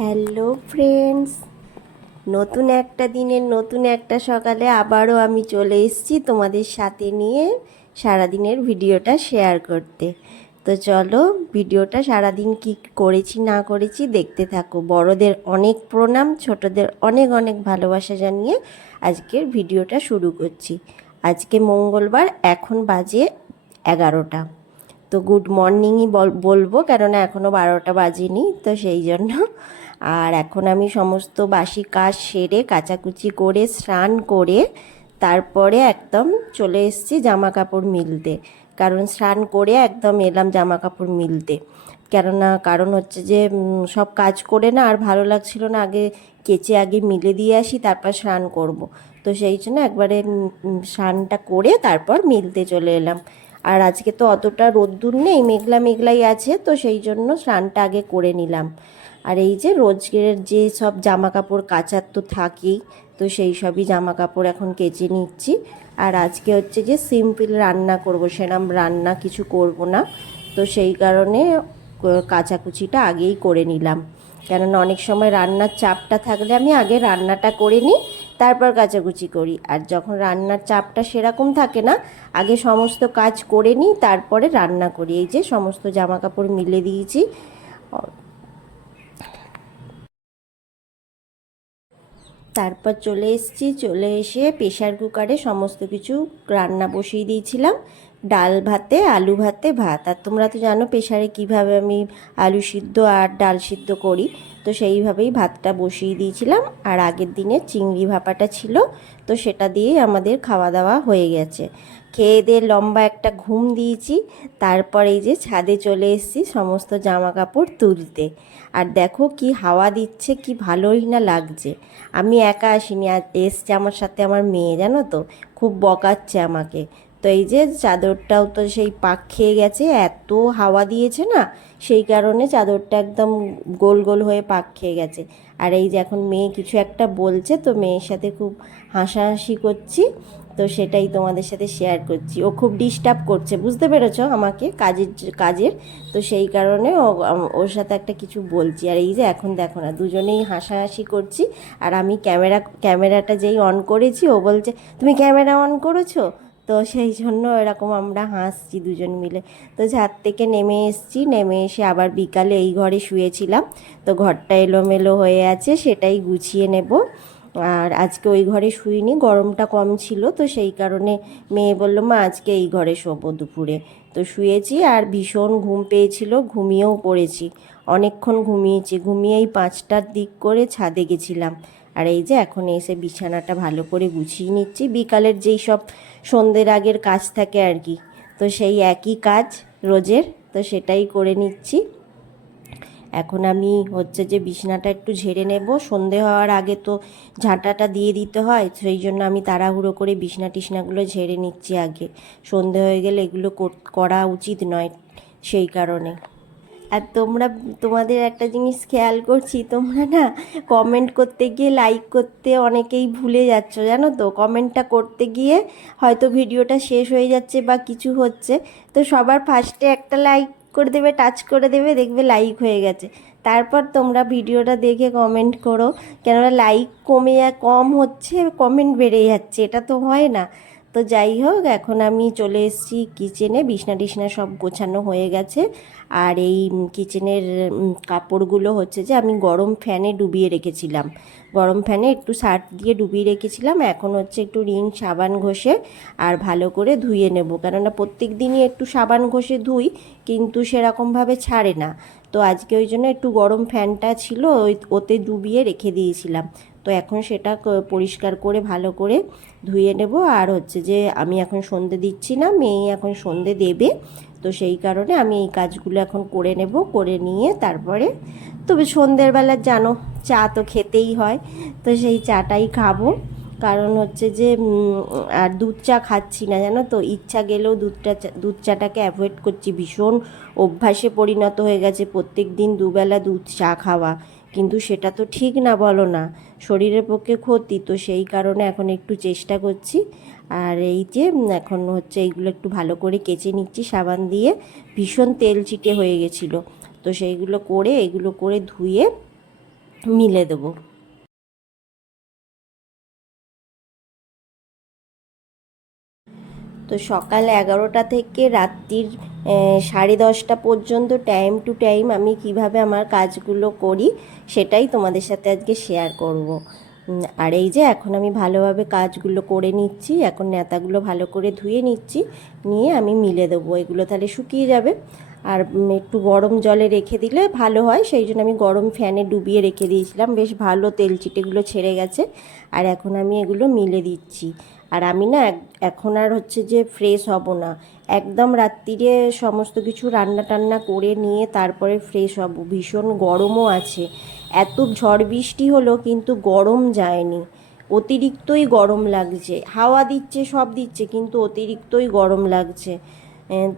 Hello friends, নতুন একটা দিনের নতুন একটা সকালে আবারও আমি চলে এসেছি তোমাদের সাথে নিয়ে সারাদিনের ভিডিওটা শেয়ার করতে। তো চলো ভিডিওটা সারাদিন কি করেছি না করেছি দেখতে থাকো। বড়দের অনেক প্রণাম, ছোটদের অনেক অনেক ভালোবাসা জানিয়ে আজকের ভিডিওটা শুরু করছি। আজকে মঙ্গলবার, এখন বাজে 11টা। তো গুড মর্নিংই বলবো, কেননা এখনও 12টা বাজেনি, তো সেই জন্য। আর এখন আমি সমস্ত বাসি কাজ সেরে কাচাকুচি করে স্নান করে তারপরে একদম চলে এসেছি জামা কাপড় মিলতে। কারণ স্নান করে একদম এলাম জামা কাপড় মিলতে, কেননা কারণ হচ্ছে যে সব কাজ করে না আর ভালো লাগছিল না, আগে কেচে আগে মিলে দিয়ে আসি, তারপর স্নান করব। তো সেই জন্য একবারে স্নানটা করে তারপর মিলতে চলে এলাম। আর আজকে তো অতটা রোদ্দুর নেই, মেঘলা মেঘলাই আছে, তো সেই জন্য স্নানটা আগে করে নিলাম। আর এই যে রোজের যে সব জামা কাপড় কাচার তো থাকেই, তো সেই সবই জামা কাপড় এখন কেচে নিচ্ছি। আর আজকে হচ্ছে যে সিম্পল রান্না করব, সেরকম রান্না কিছু করব না, তো সেই কারণে কাচাকুচিটা আগেই করে নিলাম। কেননা অনেক সময় রান্নার চাপটা থাকলে আমি আগে রান্নাটা করে নিই, তারপর কাচাকুচি করি। আর যখন রান্নার চাপটা সেরকম থাকে না, আগে সমস্ত কাজ করে নিই তারপরে রান্না করি। এই যে সমস্ত জামা কাপড় মিলে দিয়েছি। তারপর চলে এসেছি, চলে এসে প্রেশার কুকারে সমস্ত কিছু রান্না বসিয়ে দিয়েছিলাম। ডাল ভাতে, আলু ভাতে, ভাত। আর তোমরা তো জানো প্রেশারে কিভাবে আমি আলু সিদ্ধ আর ডাল সিদ্ধ করি, তো সেইভাবেই ভাতটা বসিয়ে দিয়েছিলাম। আর আগের দিনের চিংড়ি ভাপাটা ছিল, তো সেটা দিয়েই আমাদের খাওয়া দাওয়া হয়ে গেছে। খেয়ে দিয়ে লম্বা একটা ঘুম দিয়েছি। তারপর এই যে ছাদে চলে এসেছি সমস্ত জামা কাপড় তুলতে। আর দেখো কি হাওয়া দিচ্ছে, কি ভালোই না লাগছে। আমি একা আসিনি, আর এসছে আমার সাথে আমার মেয়ে, জানো তো, খুব বকাচ্ছে আমাকে। তো এই যে চাদরটাও তো সেই পাক খেয়ে গেছে, এত হাওয়া দিয়েছে না, সেই কারণে চাদরটা একদম গোল গোল হয়ে পাক খেয়ে গেছে। আর এই যে এখন মেয়ে কিছু একটা বলছে, তো মেয়ের সাথে খুব হাসাহাসি করছি, তো সেটাই তোমাদের সাথে শেয়ার করছি। ও খুব ডিস্টার্ব করছে, বুঝতে পেরেছো, আমাকে কাজের। তো সেই কারণে ওর সাথে একটা কিছু বলছি। আর এই যে এখন দেখো না, দুজনেই হাসাহাসি করছি। আর আমি ক্যামেরাটা যেই অন করেছি, ও বলছে তুমি ক্যামেরা অন করেছো, তো সেই জন্য এরকম আমরা হাসছি দুজন মিলে। তো ছাদ থেকে নেমে এসেছি, নেমে এসে আবার বিকালে এই ঘরে শুয়েছিলাম। তো ঘরটা এলোমেলো হয়ে আছে, সেটাই গুছিয়ে নেব। আর আজকে ওই ঘরে শুইনি, গরমটা কম ছিল, তো সেই কারণে মেয়ে বলল মা আজকে এই ঘরে শোবো দুপুরে। তো শুয়েছি, আর ভীষণ ঘুম পেয়েছিল, ঘুমিয়েও পড়েছি। অনেকক্ষণ ঘুমিয়েছি, ঘুমিয়েই 5টার দিক করে ছাদে গেছিলাম। আর এই যে এখন এসে বিছানাটা ভালো করে গুছিয়ে নিচ্ছি, বিকালের যেই সব সন্ধ্যের আগের কাজ থাকে আর কি, তো সেই একই কাজ রোজের, তো সেটাই করে নিচ্ছি। এখন আমি হচ্ছে যে বিছানাটা একটু ঝেড়ে নেব, সন্ধে হওয়ার আগে তো ঝাঁটাটা দিয়ে দিতে হয়, সেই জন্য আমি তাড়াহুড়ো করে বিছনা টিছনাগুলো ঝেড়ে নিচ্ছি আগে। সন্ধে হয়ে গেলে এগুলো করা উচিত নয়, সেই কারণে। আর তোমাদের একটা জিনিস খেয়াল করছি, তোমরা না কমেন্ট করতে গিয়ে লাইক করতে অনেকেই ভুলে যাচ্ছ, জানো তো। কমেন্টটা করতে গিয়ে হয়তো ভিডিওটা শেষ হয়ে যাচ্ছে বা কিছু হচ্ছে, তো সবার ফার্স্টে একটা লাইক করে দেবে, টাচ করে দেবে, দেখবে লাইক হয়ে গেছে। তারপর তোমরা ভিডিওটা দেখে কমেন্ট করো, কেননা লাইক কম হচ্ছে, কমেন্ট বেড়ে যাচ্ছে, এটা তো হয় না। তো যাই হোক, এখন আমি চলে এসেছি কিচেনে, বিছনা টিছনা সব গোছানো হয়ে গেছে। আর এই কিচেনের কাপড়গুলো হচ্ছে যে আমি গরম ফ্যানে ডুবিয়ে রেখেছিলাম, গরম ফ্যানে একটু সার্ফ দিয়ে ডুবিয়ে রেখেছিলাম। এখন হচ্ছে একটু রিন সাবান ঘষে আর ভালো করে ধুয়ে নেব, কেননা প্রত্যেক দিনই একটু সাবান ঘষে ধুই, কিন্তু সেরকমভাবে ছাড়ে না। তো আজকে ওই জন্য একটু গরম ফ্যানটা ছিল, ওতে ডুবিয়ে রেখে দিয়েছিলাম। তো এখন সেটা পরিষ্কার করে ভালো করে ধুয়ে নেব। আর হচ্ছে যে আমি এখন সন্ধে দিচ্ছি না, মেয়ে এখন সন্ধে দেবে, তো সেই কারণে আমি এই কাজগুলো এখন করে নেব, করে নিয়ে তারপরে তবে সন্ধ্যের বেলা জানো চা তো খেতেই হয়, তো সেই চাটাই খাবো। কারণ হচ্ছে যে আর দুধ চা খাচ্ছি না, জানো তো, ইচ্ছা গেলেও দুধ চাটাকে অ্যাভয়েড করছি। ভীষণ অভ্যাসে পরিণত হয়ে গেছে প্রত্যেক দিন দুবেলা দুধ চা খাওয়া, কিন্তু সেটা তো ঠিক না, বলো না, শরীরের পক্ষে ক্ষতি। তো সেই কারণে এখন একটু চেষ্টা করছি। আর এই যে এখন হচ্ছে এইগুলো একটু ভালো করে কেচে নিচ্ছি সাবান দিয়ে, ভীষণ তেল চিটে হয়ে গেছিলো, তো সেইগুলো করে এগুলো করে ধুয়ে মিলে দেবো। তো সকাল 11টা থেকে রাত্রির 10:30 পর্যন্ত টাইম টু টাইম আমি কিভাবে আমার কাজগুলো করি সেটাই তোমাদের সাথে আজকে শেয়ার করব। আর এই যে এখন আমি ভালোভাবে কাজগুলো করে নিচ্ছি, এখন ন্যাতাগুলো ভালো করে ধুয়ে নিচ্ছি, নিয়ে আমি মিলে দেবো। এগুলো তাহলে শুকিয়ে যাবে। আর একটু গরম জলে রেখে দিলে ভালো হয়, সেই জন্য আমি গরম ফ্যানে ডুবিয়ে রেখে দিয়েছিলাম, বেশ ভালো তেল চিটেগুলো ছেড়ে গেছে। আর এখন আমি এগুলো মিলে দিচ্ছি। আর আমি না এখন আর হচ্ছে যে ফ্রেশ হব না, একদম রাত্রিরে সমস্ত কিছু রান্না টান্না করে নিয়ে তারপরে ফ্রেশ হব। ভীষণ গরমও আছে, এত ঝড় বৃষ্টি হলো কিন্তু গরম যায়নি, অতিরিক্তই গরম লাগছে। হাওয়া দিচ্ছে, সব দিচ্ছে, কিন্তু অতিরিক্তই গরম লাগছে।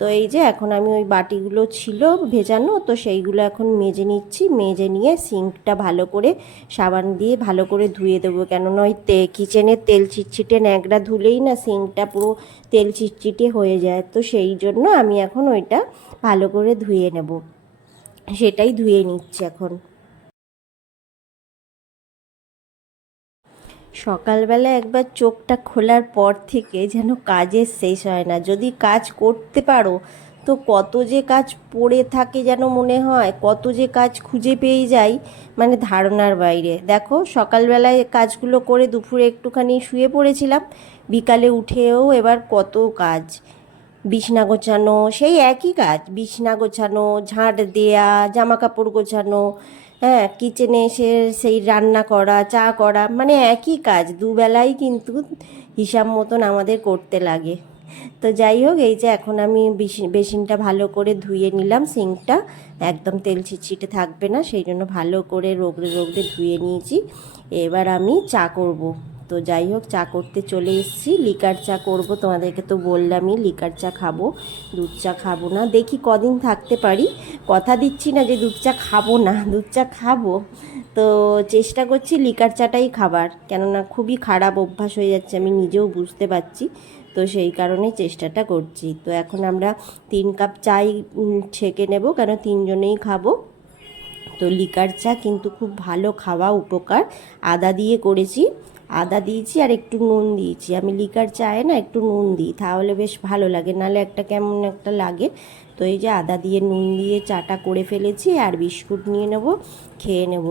তো এই যে এখন আমি ওই বাটিগুলো ছিল ভেজানো, তো সেইগুলো এখন মেজে নিচ্ছি। মেজে নিয়ে সিঙ্কটা ভালো করে সাবান দিয়ে ভালো করে ধুয়ে দেবো, কেননা ওই কিচেনের তেল চিটচিটে ন্যাকড়া ধুলেই না সিঙ্কটা পুরো তেল চিটচিটে হয়ে যায়। তো সেই জন্য আমি এখন ওইটা ভালো করে ধুয়ে নেব, সেটাই ধুয়ে নিচ্ছি এখন। সকালবেলা একবার চোখটা খোলার পর থেকে যেন কাজের শেষ হয় না। যদি কাজ করতে পারো তো কত যে কাজ পড়ে থাকে, যেন মনে হয় কত যে কাজ খুঁজে পেয়ে যাই, মানে ধারণার বাইরে। দেখো সকালবেলায় কাজগুলো করে দুপুরে একটুখানি শুয়ে পড়েছিলাম, বিকালে উঠেও এবার কত কাজ। বিছনা গোছানো, সেই একই কাজ, বিছনা গোছানো, ঝাঁট দেয়া, জামা কাপড় গোছানো, হ্যাঁ, কিচেনে এসে সেই রান্না করা, চা করা, মানে একই কাজ দুবেলাই কিন্তু হিসাব মতন আমাদের করতে লাগে। তো যাই হোক, এই যে এখন আমি বেসিনটা ভালো করে ধুয়ে নিলাম, সিঙ্কটা একদম তেল ছিটছিটে থাকবে না, সেই জন্য ভালো করে রগড়ে রগড়ে ধুয়ে নিয়েছি। এবার আমি চা করব। তো যাই হোক, চা করতে চলে এসেছি। লিকার চা করব, তোমাদেরকে তো বললামই লিকার চা খাবো, দুধ চা খাবো না। দেখি কদিন থাকতে পারি, কথা দিচ্ছি না যে দুধ চা খাবো না, দুধ চা খাবো। তো চেষ্টা করছি লিকার চাটাই খাবার, কেননা খুবই খারাপ অভ্যাস হয়ে যাচ্ছে, আমি নিজেও বুঝতে পারছি। তো সেই কারণেই চেষ্টাটা করছি। তো এখন আমরা 3 কাপ চাই ছেঁকে নেব, কেন 3জনেই খাবো। তো লিকার চা কিন্তু খুব ভালো, খাওয়া উপকার। আদা দিয়ে করেছি, আদা দিয়েছি আর একটু নুন দিয়েছি। আমি লিকার চায়ে না একটু নুন দিই, তাহলে বেশ ভালো লাগে, নাহলে একটা কেমন একটা লাগে। তো এই যে আদা দিয়ে নুন দিয়ে চাটা করে ফেলেছি, আর বিস্কুট নিয়ে নেব, খেয়ে নেব।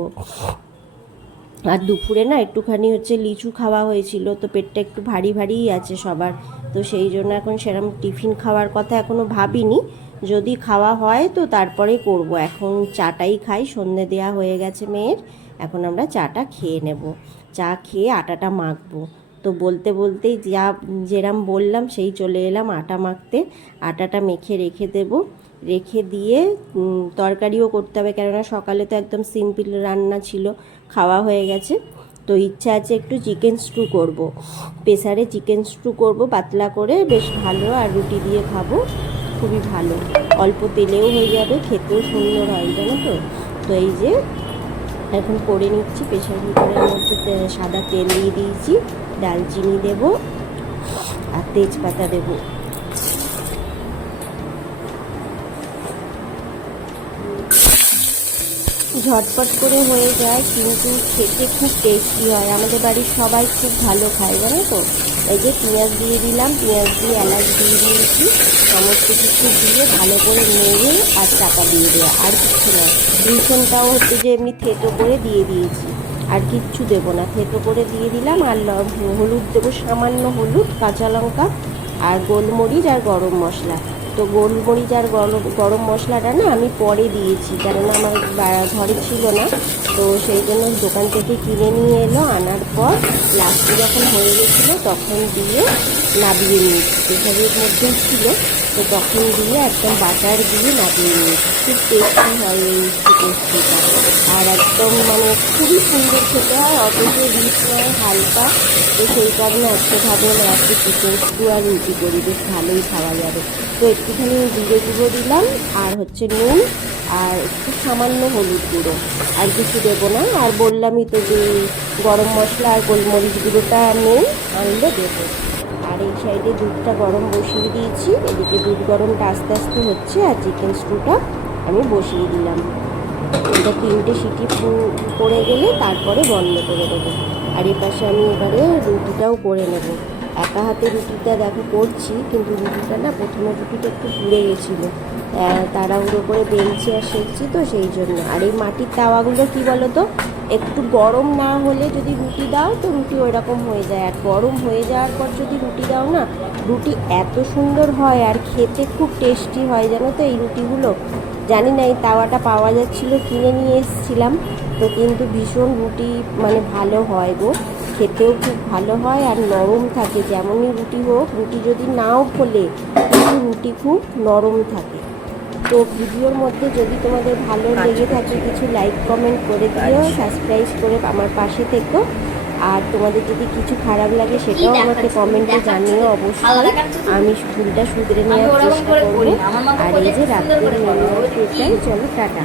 আর দুপুরে না একটুখানি হচ্ছে লিচু খাওয়া হয়েছিল, তো পেটটা একটু ভারী ভারীই আছে সবার। তো সেই জন্য এখন সেরকম টিফিন খাওয়ার কথা এখনও ভাবিনি, যদি খাওয়া হয় তো তারপরে করব। এখন চাটাই খাই, সন্ধে দেওয়া হয়ে গেছে মেয়ের, এখন আমরা চাটা খেয়ে নেব। চা খেয়ে আটাটা মাখবো। তো বলতে বলতেই যেরাম বললাম সেই চলে এলাম আটা মাখতে। আটাটা মেখে রেখে দেব, রেখে দিয়ে তরকারিও করতে হবে, কেননা সকালে তো একদম সিম্পল রান্না ছিল, খাওয়া হয়ে গেছে। তো ইচ্ছা আছে একটু চিকেন স্টু করব, প্রেসারে চিকেন স্টু করব পাতলা করে, বেশ ভালো, আর রুটি দিয়ে খাবো, খুবই ভালো। অল্প তেলেও হয়ে যাবে, খেতেও সুন্দর হয়, জানো তো। তো এই যে এখন করে নিচ্ছি। প্রেসার কুকারের মধ্যে সাদা তেল দিয়ে দিয়েছি, দালচিনি দেব আর তেজপাতা দেব। ঝটপট করে হয়ে যায়, কিন্তু খেতে খুব টেস্টি হয়, আমাদের বাড়ির সবাই খুব ভালো খায়, জানো তো। এই যে পেঁয়াজ দিয়ে দিলাম, পেঁয়াজ দিয়ে এলাচ দিয়ে দিয়েছি, সমস্ত কিছু দিয়ে ভালো করে নেড়ে আর চাপা দিয়ে দেওয়া, আর কিচ্ছু না। রসুনটাও হচ্ছে যে এমনি থেতো করে দিয়ে দিয়েছি, আর কিচ্ছু দেবো না, থেতো করে দিয়ে দিলাম। আর হলুদ দেবো, সামান্য হলুদ, কাঁচা লঙ্কা আর গোলমরিচ আর গরম মশলা। তো গোলমরিচ আর গরম মশলাটা না আমি পরে দিয়েছি, কেননা আমার ঘরে ছিল না, তো সেই জন্য দোকান থেকে কিনে নিয়ে এলো, আনার পর লাস্টে যখন হয়ে গেছিলো তখন দিয়ে নাবিয়ে নিয়েছি, প্রেসারের মধ্যেই ছিল, তো তখন দিয়ে একদম বাটার দিয়ে নাবিয়ে নিয়েছি। খুব টেস্টি হয় এই টেস্টিটা, আর একদম মানে খুবই সুন্দর খেতে হয়, অথচ রিচ নয়, হালকা। তো সেই কারণে আজকে ভাবলাম একটু চিকেন স্টু আর রুটি করি, বেশ ভালোই খাওয়া যাবে। তো একটুখানি জিরে গুঁড়ো দিলাম, আর হচ্ছে নুন, আর একটু সামান্য হলুদ গুঁড়ো, আর কিছু দেবো না। আর বললামই তো যে গরম মশলা আর গোলমরিচ গুঁড়োটা নেই, আনলে দেবো। আর এই সাইডে দুধটা গরম বসিয়ে দিয়েছি, এদিকে দুধ গরমটা আস্তে আস্তে হচ্ছে, আর চিকেন স্টুটা আমি বসিয়ে দিলাম। এটা 3টে সিটি পড়ে গেলে তারপরে বন্ধ করে দেবো। আর এপাশে আমি এবারে রুটিটাও করে নেব। একা হাতে রুটিটা দেখো করছি, কিন্তু রুটিটা না প্রথমে রুটিটা একটু পুড়ে গেছিলো, তাড়াহুড়ো করে বেলছি আর সেঁকছি তো সেই জন্য। আর এই মাটির তাওয়াগুলো কি বলো তো, একটু গরম না হলে যদি রুটি দাও তো রুটি ওই রকম হয়ে যায়, আর গরম হয়ে যাওয়ার পর যদি রুটি দাও না, রুটি এত সুন্দর হয় আর খেতে খুব টেস্টি হয় জানো তো এই রুটিগুলো। জানি না এই তাওয়াটা পাওয়া যাচ্ছিলো, কিনে নিয়ে এসেছিলাম তো, কিন্তু ভীষণ রুটি মানে ভালো হয় গো, খেতেও খুব ভালো হয় আর নরম থাকে। যেমনই রুটি হোক, রুটি যদি নাও ফোলে কিন্তু রুটি খুব নরম থাকে। তো ভিডিওর মধ্যে যদি তোমাদের ভালো লেগে থাকে কিছু লাইক কমেন্ট করে দিও, সাবস্ক্রাইব করে আমার পাশে থেকো। আর তোমাদের যদি কিছু খারাপ লাগে সেটাও আমাকে কমেন্টে জানিও অবশ্যই, আমি ভুলটা শুধরে নেওয়ার চেষ্টা করবো। আর এই যে রাত্রের মেনু এটাই, চলো টাটা।